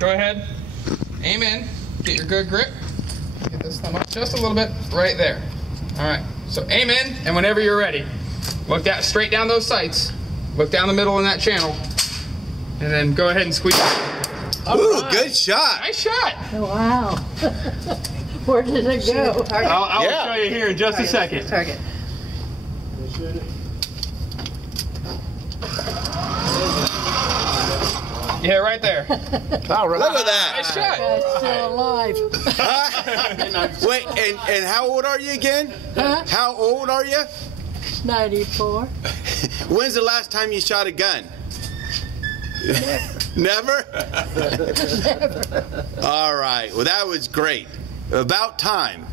Go ahead. Aim in. Get your good grip. Get this thumb up just a little bit. Right there. All right. So aim in, and whenever you're ready, look straight down those sights. Look down the middle in that channel, and then go ahead and squeeze. Ooh, good shot. Nice shot. Wow. Where did it go? I'll show you here in just a second. Target. Yeah, right there. All right. Look at that. Nice shot. Guy's still alive. Wait, and how old are you again? Huh? How old are you? 94. When's the last time you shot a gun? Never? Never. All right. Well, that was great. About time.